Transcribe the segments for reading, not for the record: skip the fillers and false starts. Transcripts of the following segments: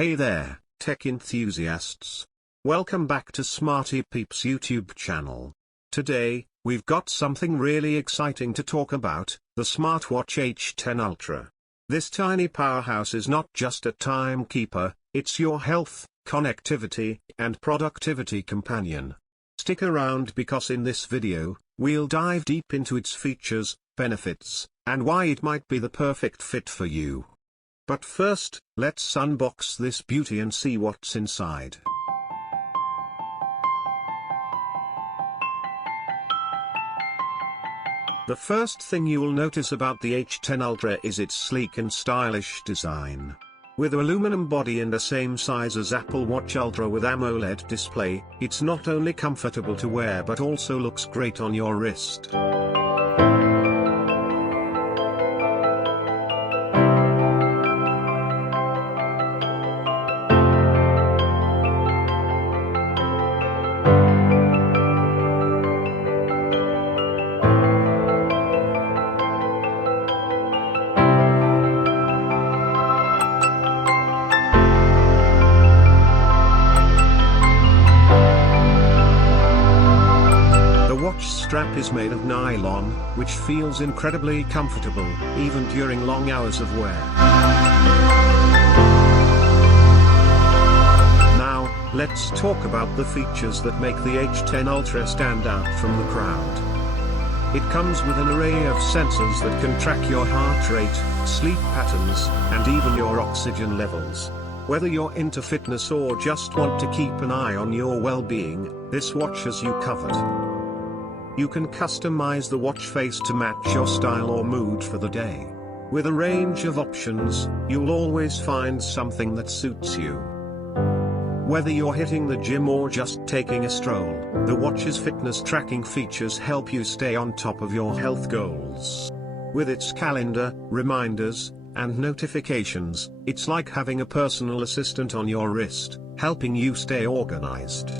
Hey there, tech enthusiasts. Welcome back to Smarty Peeps YouTube channel. Today, we've got something really exciting to talk about, the Smartwatch H10 Ultra. This tiny powerhouse is not just a timekeeper, it's your health, connectivity, and productivity companion. Stick around because in this video, we'll dive deep into its features, benefits, and why it might be the perfect fit for you. But first, let's unbox this beauty and see what's inside. The first thing you'll notice about the H10 Ultra is its sleek and stylish design. With an aluminum body and the same size as Apple Watch Ultra with AMOLED display, it's not only comfortable to wear but also looks great on your wrist. The strap is made of nylon, which feels incredibly comfortable, even during long hours of wear. Now, let's talk about the features that make the H10 Ultra stand out from the crowd. It comes with an array of sensors that can track your heart rate, sleep patterns, and even your oxygen levels. Whether you're into fitness or just want to keep an eye on your well-being, this watch has you covered. You can customize the watch face to match your style or mood for the day. With a range of options, you'll always find something that suits you. Whether you're hitting the gym or just taking a stroll, the watch's fitness tracking features help you stay on top of your health goals. With its calendar, reminders, and notifications, it's like having a personal assistant on your wrist, helping you stay organized.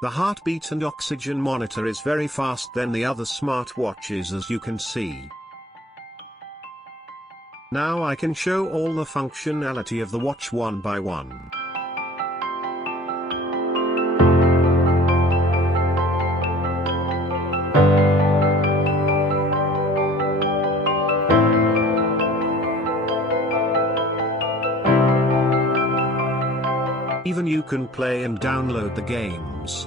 The heartbeat and oxygen monitor is very fast than the other smartwatches, as you can see. Now I can show all the functionality of the watch one by one. Even you can play and download the games.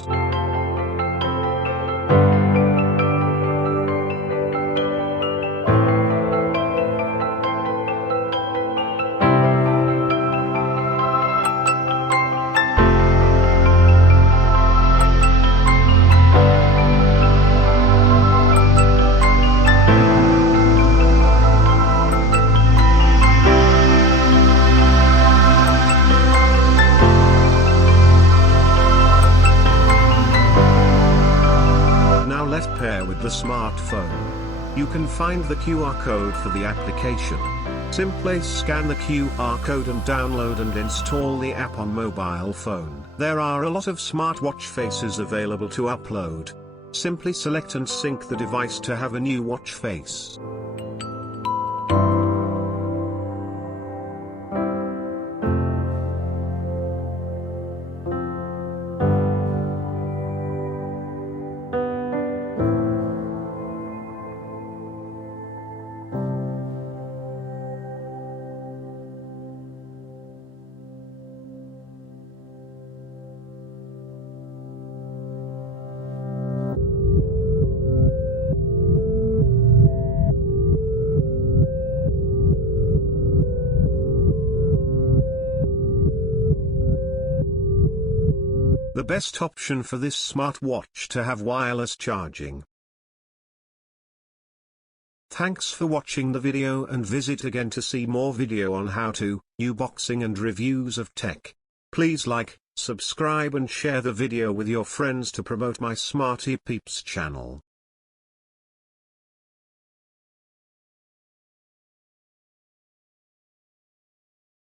Pair with the smartphone. You can find the QR code for the application. Simply scan the QR code and download and install the app on mobile phone. There are a lot of smartwatch faces available to upload. Simply select and sync the device to have a new watch face. The best option for this smartwatch to have wireless charging. Thanks for watching the video and visit again to see more video on how to, unboxing and reviews of tech. Please like, subscribe and share the video with your friends to promote my Smarty Peeps channel.